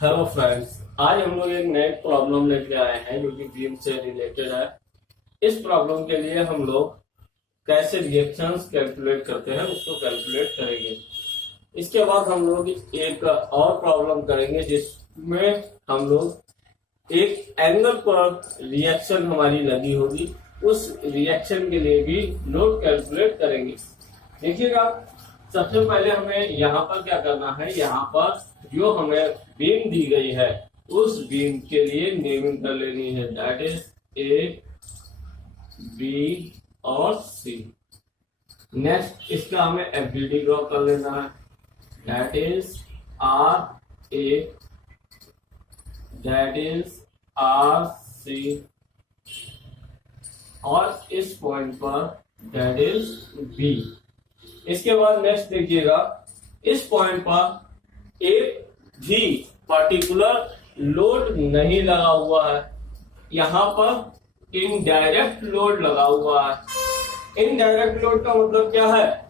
Hello friends, आज हम लोग एक नए प्रॉब्लम लेके आए हैं जो कि बीम से रिलेटेड है। इस प्रॉब्लम के लिए हम लोग कैसे रिएक्शंस कैलकुलेट करते हैं उसको कैलकुलेट करेंगे। इसके बाद हम लोग एक और प्रॉब्लम करेंगे जिसमें हम लोग एक एंगल पर रिएक्शन हमारी लगी होगी, उस रिएक्शन के लिए भी लोड कैलकुलेट करेंगे। देखिएगा, सबसे पहले हमें यहाँ पर क्या करना है। यहाँ पर जो हमें बीम दी गई है उस बीम के लिए नेमिंग कर लेनी है, दैट इज ए, बी और सी। नेक्स्ट इसका हमें एफडीडी ड्रॉ कर लेना है, that is R A, that is R C, और इस पॉइंट पर दैट इज बी। इसके बाद नेक्स्ट देखिएगा, इस पॉइंट पर एक भी पर्टिकुलर लोड नहीं लगा हुआ है, यहाँ पर इनडायरेक्ट लोड लगा हुआ है। इनडायरेक्ट लोड का मतलब क्या है?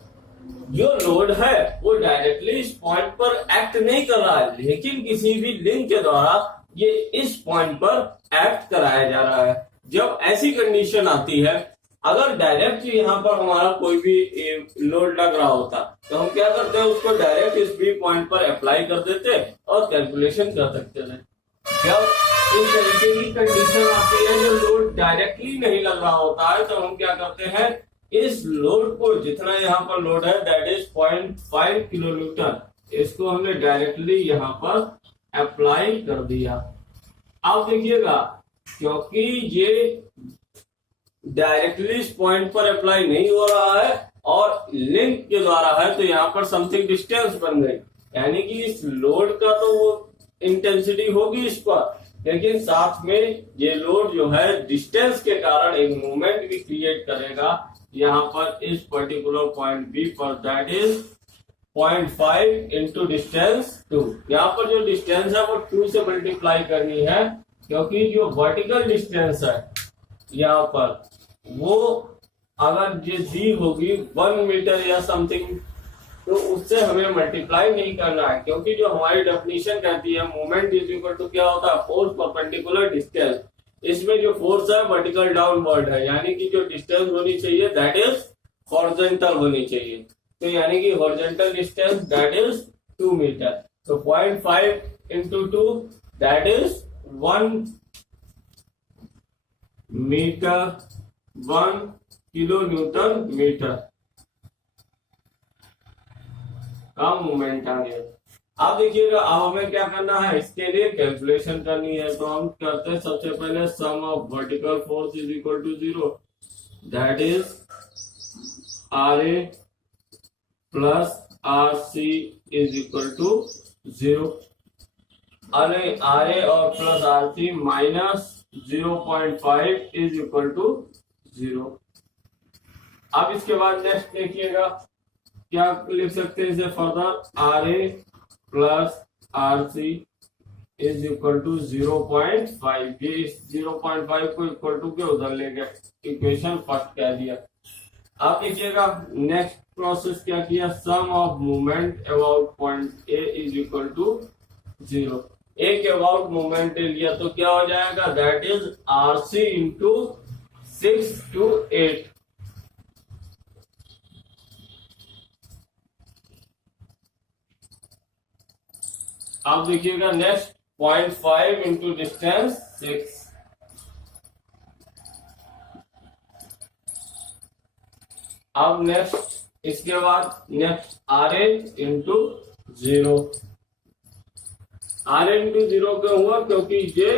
जो लोड है वो डायरेक्टली इस पॉइंट पर एक्ट नहीं कर रहा है, लेकिन किसी भी लिंक के द्वारा ये इस पॉइंट पर एक्ट कराया जा रहा है। जब ऐसी कंडीशन आती है, अगर डायरेक्ट यहाँ पर हमारा कोई भी लोड लग रहा होता तो हम क्या करते हैं, उसको डायरेक्ट इस बी पॉइंट पर अप्लाई कर देते और कैलकुलेशन कर सकते थे। जब इस तरीके की कंडीशन आती है जो लोड डायरेक्टली नहीं लग रहा होता है, तो हम क्या करते हैं, इस लोड को, जितना यहाँ पर लोड है दैट इज 0.5 किलो न्यूटन, इसको हमने डायरेक्टली यहाँ पर अप्लाई कर दिया। अब देखिएगा, क्योंकि ये डायरेक्टली इस पॉइंट पर अप्लाई नहीं हो रहा है और लिंक के द्वारा है, तो यहाँ पर समथिंग डिस्टेंस बन गई, यानी कि इस लोड का तो वो इंटेंसिटी होगी इस पर, लेकिन साथ में ये लोड जो है डिस्टेंस के कारण एक मूवमेंट भी क्रिएट करेगा यहाँ पर इस पर्टिकुलर पॉइंट बी पर, दैट इज 0.5 इंटू डिस्टेंस 2। यहाँ पर जो डिस्टेंस है वो 2 से मल्टीप्लाई करनी है, क्योंकि जो वर्टिकल डिस्टेंस है यहाँ पर वो अगर ये दी होगी 1 मीटर या समथिंग, तो उससे हमें मल्टीप्लाई नहीं करना है, क्योंकि जो हमारी डेफिनेशन कहती है मूवमेंट इज इक्वल टू क्या होता है, फोर्स परपेंडिकुलर डिस्टेंस। इसमें जो फोर्स है वर्टिकल डाउनवर्ड है, यानी कि जो डिस्टेंस होनी चाहिए दैट इज हॉरिजॉन्टल होनी चाहिए। तो यानी कि horizontal distance that is 2 metre. तो 0.5 into 2 that is 1 metre, 1 kilo newton metre का मूवमेंट आ गया। अब देखिएगा, अब हमें क्या करना है, इसके लिए कैलकुलेशन करनी है। तो हम करते हैं सबसे पहले sum of vertical force is equal to 0, that is R A plus R C is equal to 0। अरे आर ए और plus R C minus 0.5 is equal to 0। अब इसके बाद नेक्स्ट देखिएगा, क्या लिख सकते हैं इसे further, R A plus R C is equal to 0.5। ये इस 0.5 को इक्वल टू के उधर ले गए, इक्वेशन फर्स्ट कह दिया। अब देखिएगा नेक्स्ट प्रोसेस क्या किया, sum of movement about point A is equal to 0। A के अबाउट मूवमेंट लिया तो क्या हो जाएगा, that is R C into 6 to 8। अब देखिएगा नेक्स्ट 0.5 इंटू डिस्टेंस 6। अब नेक्स्ट इसके बाद next R A into 0। R A into 0 क्यों हुआ, क्योंकि ये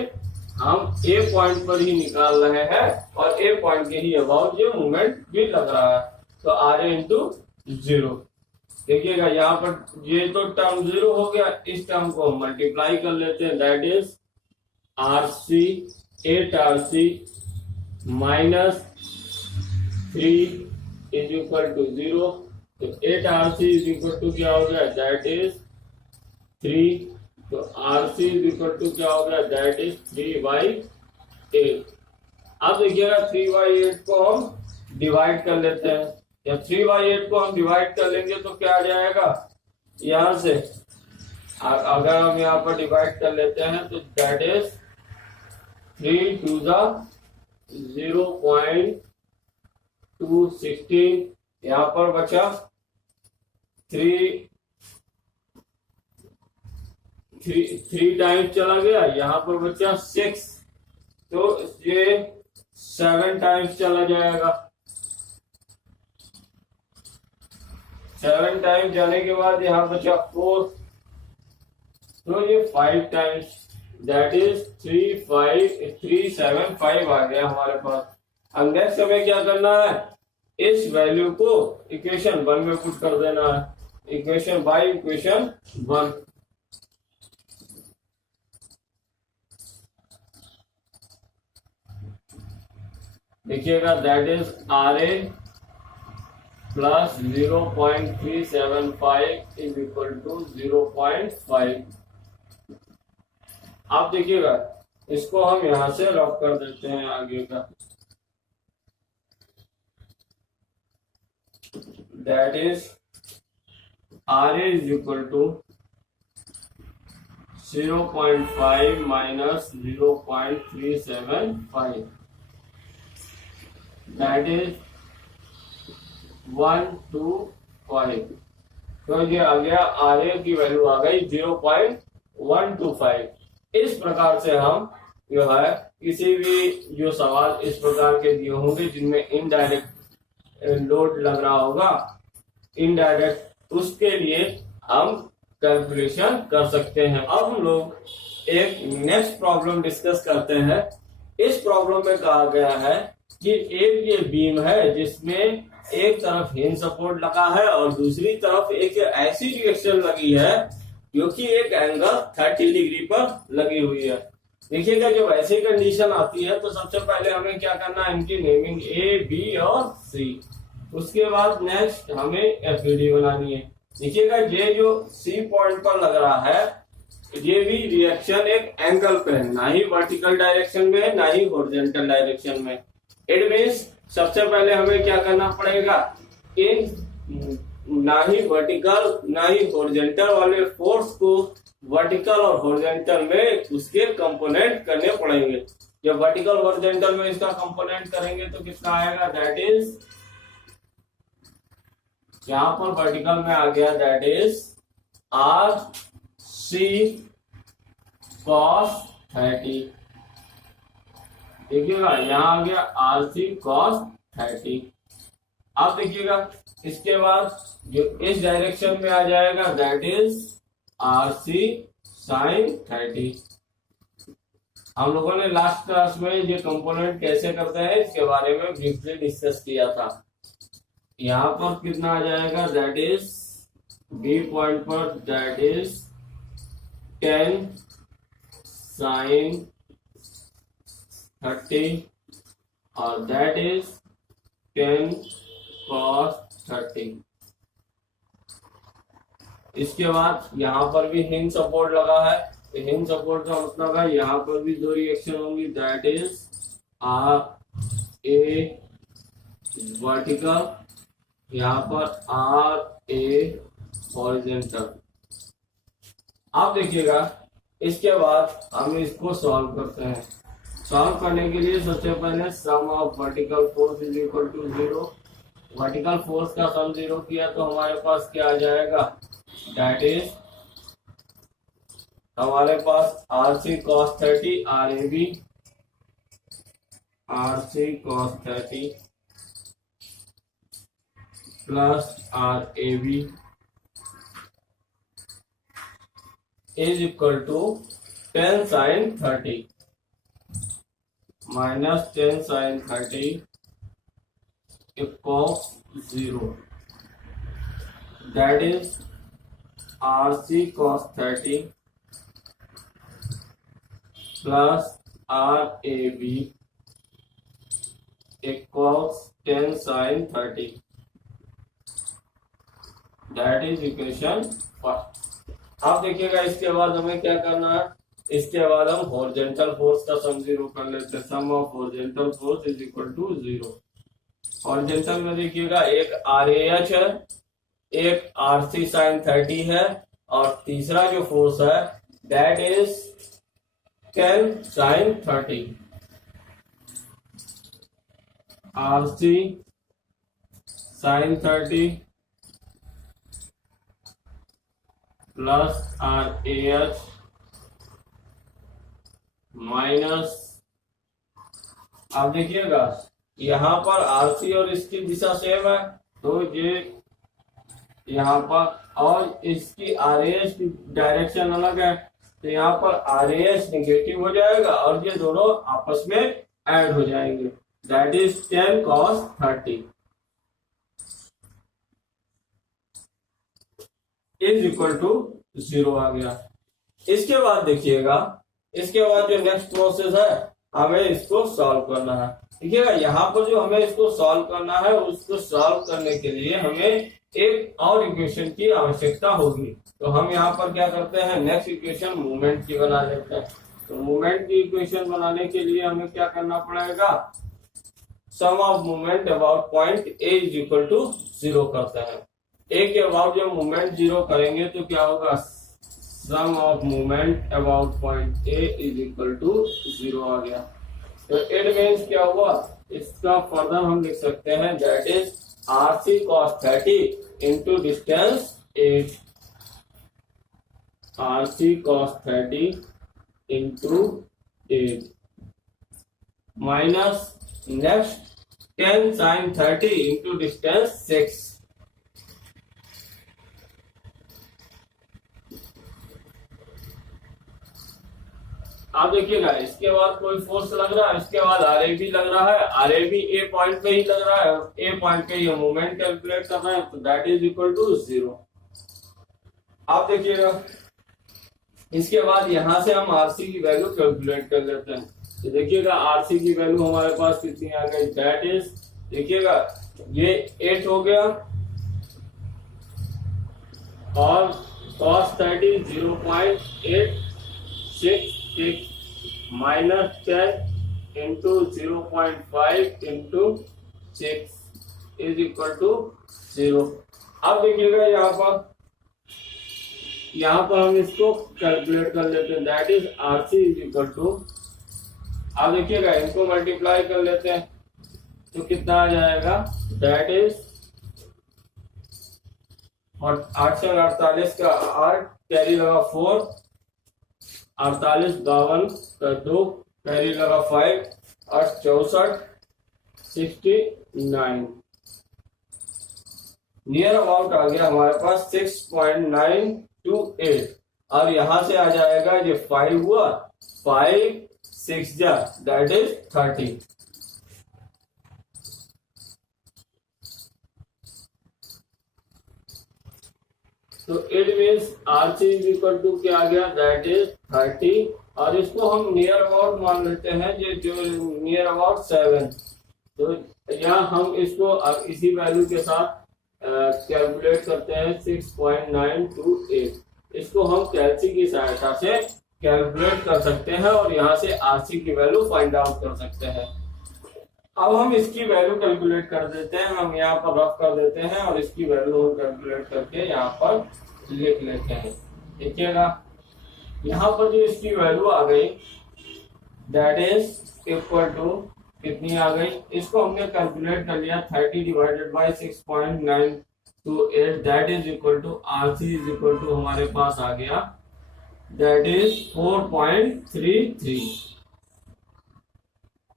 हम ए पॉइंट पर ही निकाल रहे हैं और ए पॉइंट के ही अबाउट ये मूवमेंट भी लग रहा है। तो आर ए इंटू 0। देखिएगा यहाँ पर ये तो टर्म 0 हो गया, इस टर्म को मल्टीप्लाई कर लेते हैं, that is R C 8 R C minus 3 is equal to 0। तो 8 R C is equal to क्या हो गया, दैट इज 3। तो R C is equal to क्या हो गया, दैट इज 3/8। अब देखिएगा 3/8 को हम डिवाइड कर लेते हैं। जब 3/8 को हम डिवाइड कर लेंगे तो क्या आ जाएगा, यहां से अगर हम यहाँ पर डिवाइड कर लेते हैं तो दैट इज 3 टू द 0.216, यहाँ पर बचा 3 टाइम्स चला गया, यहाँ पर बचा 6, तो ये 7 टाइम्स चला जाएगा। 7 टाइम्स जाने के बाद यहाँ बचा 4, तो ये 5 टाइम्स, दैट इज 375 आ गया हमारे पास। अब नेक्स्ट हमें क्या करना है, इस वैल्यू को इक्वेशन 1 में पुट कर देना है, इक्वेशन 1। देखिएगा that is RA plus 0.375 is equal to 0.5। आप देखिएगा इसको हम यहां से रफ कर देते हैं आगे का, that is RA is equal to 0.5 minus 0.375, that is 125। तो ये आ गया, RA की वैल्यू आ गई 0.125। इस प्रकार से हम जो है किसी भी जो सवाल इस प्रकार के दिए होंगे जिनमें इनडायरेक्ट लोड लग रहा होगा, इनडायरेक्ट, उसके लिए हम कैलकुलेशन कर सकते हैं। अब हम लोग एक नेक्स्ट प्रॉब्लम डिस्कस करते हैं। इस प्रॉब्लम में कहा गया है कि एक ये बीम है जिसमें एक तरफ हिंज सपोर्ट लगा है और दूसरी तरफ एक ऐसी रिएक्शन लगी है जो कि एक एंगल 30 डिग्री पर लगी हुई है। देखिएगा जब ऐसी कंडीशन आती है तो सबसे पहले हमें क्या करना है, इनकी नेमिंग A, B और C। उसके बाद नेक्स्ट हमें FVD बनानी है। देखिएगा ये जो C पॉइंट पर लग रहा है ये भी रिएक्शन एक एंगल पे है, ना ही वर्टिकल डायरेक्शन में है ना ही हॉरिजॉन्टल डायरेक्शन में। इट मीन्स सबसे पहले हमें क्या करना पड़ेगा, इन ना ही वर्टिकल ना ही हॉरिजॉन्टल वाले फोर्स को वर्टिकल और हॉरिजॉन्टल में उसके कंपोनेंट करने पड़ेंगे। जब वर्टिकल हॉरिजॉन्टल में इसका कंपोनेंट करेंगे तो कितना आएगा, दैट इज, यहां पर वर्टिकल में आ गया दैट इज RC cos 30। देखिएगा यहाँ आ गया RC cos 30। अब देखिएगा इसके बाद जो इस डायरेक्शन में आ जाएगा दैट इज RC sin 30। हम लोगों ने लास्ट क्लास में ये कंपोनेंट कैसे करते हैं इसके बारे में ब्रीफली डिस्कस किया था। यहाँ पर कितना आ जाएगा, दैट इज B पॉइंट पर दैट इज 10 sin 30 और दैट इज 10 cos 30। इसके बाद यहाँ पर भी हिंज सपोर्ट लगा है, तो हिंज सपोर्ट का मतलब है यहाँ पर भी दो रिएक्शन होंगी, दैट इज RA वर्टिकल, यहाँ पर RA हॉरिजॉन्टल। आप देखिएगा इसके बाद हम इसको सॉल्व करते हैं। सॉल्व करने के लिए सबसे पहले sum of vertical force is equal to 0। Vertical force का सम 0 किया तो हमारे पास क्या आ जाएगा, दैट इज हमारे पास RC cos 30 RAB, RC cos 30 plus RAB is equal to 10 sin 30 minus 10 sin 30 cos 0, that is RC cos 30 plus RAB equals 10 sin 30, that is equation 1। अब देखिएगा इसके बाद हमें क्या करना है, इसके बाद हम हॉरिजॉन्टल फोर्स का सम 0 कर लेते हैं। Sum of horizontal force is equal to 0। Horizontal में देखिएगा एक RAH है, एक RC sin 30 है और तीसरा जो फोर्स है that is 10 sin 30 RC sin 30 plus RAH minus, आप देखिएगा यहाँ पर RC और इसकी दिशा सेम है तो ये यहाँ पर, और इसकी RAS की डायरेक्शन अलग है तो यहाँ पर RAS निगेटिव हो जाएगा और ये दोनों आपस में ऐड हो जाएंगे। That is 10 cos 30 is equal to 0 आ गया। इसके बाद देखिएगा, इसके बाद जो नेक्स्ट प्रोसेस है हमें इसको सॉल्व करना है। देखिएगा यहाँ पर जो हमें इसको सॉल्व करना है, उसको सॉल्व करने के लिए हमें एक और इक्वेशन की आवश्यकता होगी। तो हम यहाँ पर क्या करते हैं, नेक्स्ट इक्वेशन मूवमेंट की बना लेते हैं। तो मूवमेंट की इक्वेशन बनाने के लिए हमें क्या करना पड़ेगा, sum of movement about point A is equal to 0 करते हैं। ए के अबाउट जब मूवमेंट 0 करेंगे तो क्या होगा, sum of movement about point A is equal to 0 आ गया। तो इट मीन्स क्या हुआ, इसका फर्दर हम लिख सकते हैं that is RC cos 30 into distance 8, RC cos 30 into 8 minus next 10 sin 30 into distance 6। आप देखिएगा इसके बाद कोई फोर्स लग रहा है, इसके बाद RAB लग रहा है, RAB ए पॉइंट पे ही लग रहा है, ए पॉइंट पे ही मूवमेंट कैलकुलेट कर रहे हैं तो दैट इज इक्वल टू 0। आप देखिएगा इसके बाद यहां से हम RC की वैल्यू कैलकुलेट कर लेते हैं। तो देखिएगा RC की वैल्यू हमारे पास कितनी आ गई, दैट इज, देखिएगा ये 8 हो गया और cos 30 0.866 minus 10 into 0.5 into 6 is equal to 0। अब देखिएगा यहाँ पर हम इसको कैलकुलेट कर लेते हैं, that is RC is equal to, अब देखिएगा इनको मल्टीप्लाई कर लेते हैं तो कितना आ जाएगा, दैट इज 848 का 8 कैरी लगा 4, 48 52 का 2 कैरी लगा 5 और 64 69 नियर अबाउट आ गया हमारे पास 6.928 और यहां से आ जाएगा ये 5 हुआ, 5 6 जा दैट इज 30। तो it means RC is equal to क्या आ गया, दैट इज 30 और इसको हम नियर अबाउट मान लेते हैं, ये जो नियर अबाउट 7। तो यहाँ हम इसको इसी वैल्यू के साथ कैलकुलेट करते हैं 6.928। इसको हम कैलसी की सहायता से कैलकुलेट कर सकते हैं और यहाँ से RC की वैल्यू फाइंड आउट कर सकते हैं। अब हम इसकी वैल्यू कैलकुलेट कर देते हैं, हम यहाँ पर रफ कर देते हैं और इसकी वैल्यू हम कैलकुलेट करके यहाँ पर लिख लेते हैं। देखिएगा यहाँ पर जो इसकी वैल्यू आ गई दैट इज इक्वल टू कितनी आ गई, इसको हमने कैलकुलेट कर लिया 30 divided by 6.928 that is equal to RC is equal to हमारे पास आ गया दैट इज 4.33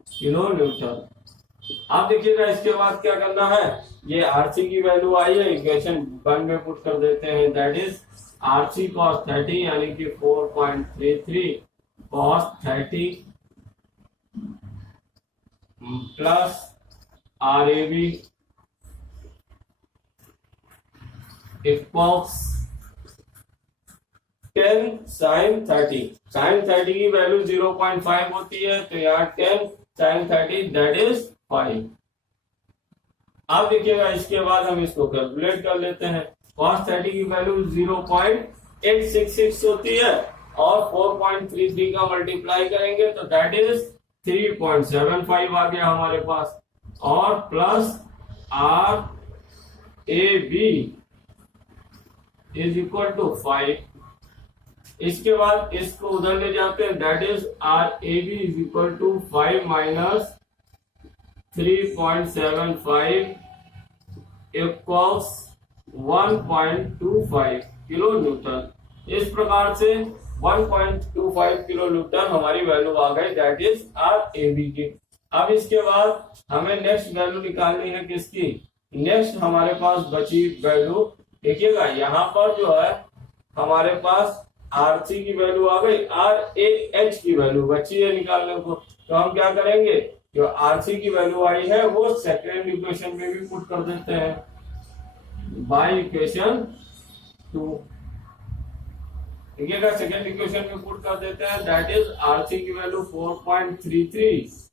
किलो न्यूटन। आप देखिएगा इसके बाद क्या करना है, ये RC की वैल्यू आई है, इक्वेशन 1 में पुट कर देते हैं, दैट इज RC cos 30 यानी कि 4.33 cos 30 plus RAB equals 10 sin 30। sin 30 की वैल्यू 0.5 होती है तो यहाँ 10 sin 30 दैट इज 5। अब देखिएगा इसके बाद हम इसको कैलकुलेट कर लेते हैं, cos 30 की वैल्यू 0.866 होती है और 4.33 का मल्टीप्लाई करेंगे तो दैट इज 3.75 आ गया हमारे पास और plus RAB is equal to 5। इसके बाद इसको उधर ले जाते हैं, that is R A B is equal to 5 minus 3.75 equals 1.25 kilo newton. इस प्रकार से 1.25 किलो न्यूटन हमारी वैल्यू आ गई, that is R A B की। अब इसके बाद हमें नेक्स्ट वैल्यू निकालनी है किसकी? नेक्स्ट हमारे पास बची वैल्यू, देखिएगा यहाँ पर जो है हमारे पास आर सी की वैल्यू आ गई, आर ए एच की वैल्यू बची है निकालने को। तो हम क्या करेंगे, जो आर सी की वैल्यू आई है वो सेकेंड इक्वेशन में भी पुट कर देते हैं बाय इक्वेशन 2। देखिएगा सेकेंड इक्वेशन में पुट कर देते हैं, दैट इज आर सी की value 4.33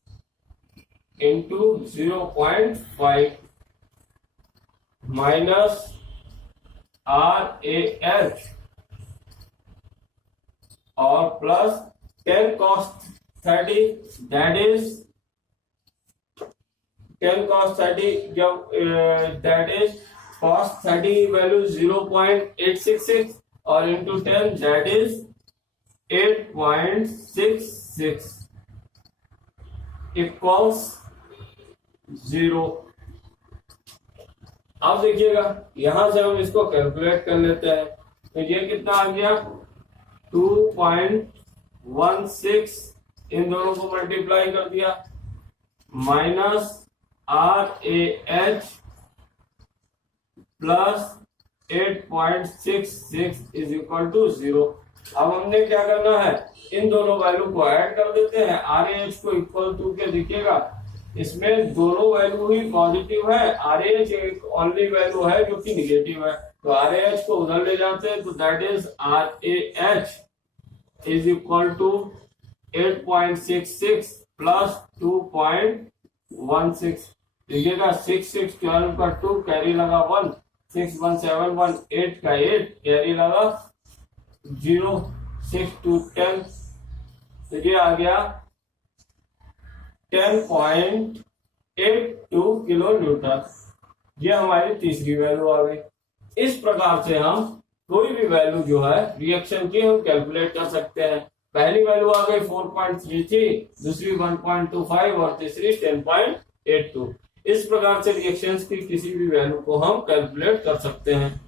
into 0.5 minus R A H और plus 10 cos 30, that is 10 cos 30, जब दैट इज cos 30 वैल्यू 0.866 और इंटू 10 दैट इज 8.66 इक्वल्स 0। अब देखिएगा यहां से हम इसको कैलकुलेट कर लेते हैं, तो ये कितना आ गया 2.16, इन दोनों को मल्टीप्लाई कर दिया, minus R A H plus 8.66 is equal to 0। अब हमने क्या करना है, इन दोनों वैल्यू को ऐड कर देते हैं, आर ए एच को इक्वल टू के देखिएगा इसमें दोनों वैल्यू ही पॉजिटिव है, आर ए एच एक ओनली वैल्यू है जो कि निगेटिव है, तो आर ए एच को उधर ले जाते हैं, तो that is R A H is equal to 8.66 plus 2.16। देखिएगा 6 6 12 का 2 कैरी लगा 1, 6 1 7 1 8 का 8 कैरी लगा 0, 6 2 10, तो ये आ गया 10.82 किलो न्यूटन। ये हमारी तीसरी वैल्यू आ गई। इस प्रकार से हम कोई भी वैल्यू जो है रिएक्शन की हम कैलकुलेट कर सकते हैं। पहली वैल्यू आ गई 4.33, दूसरी 1.25 और तीसरी 10.82। इस प्रकार से रिएक्शंस की किसी भी वैल्यू को हम कैलकुलेट कर सकते हैं।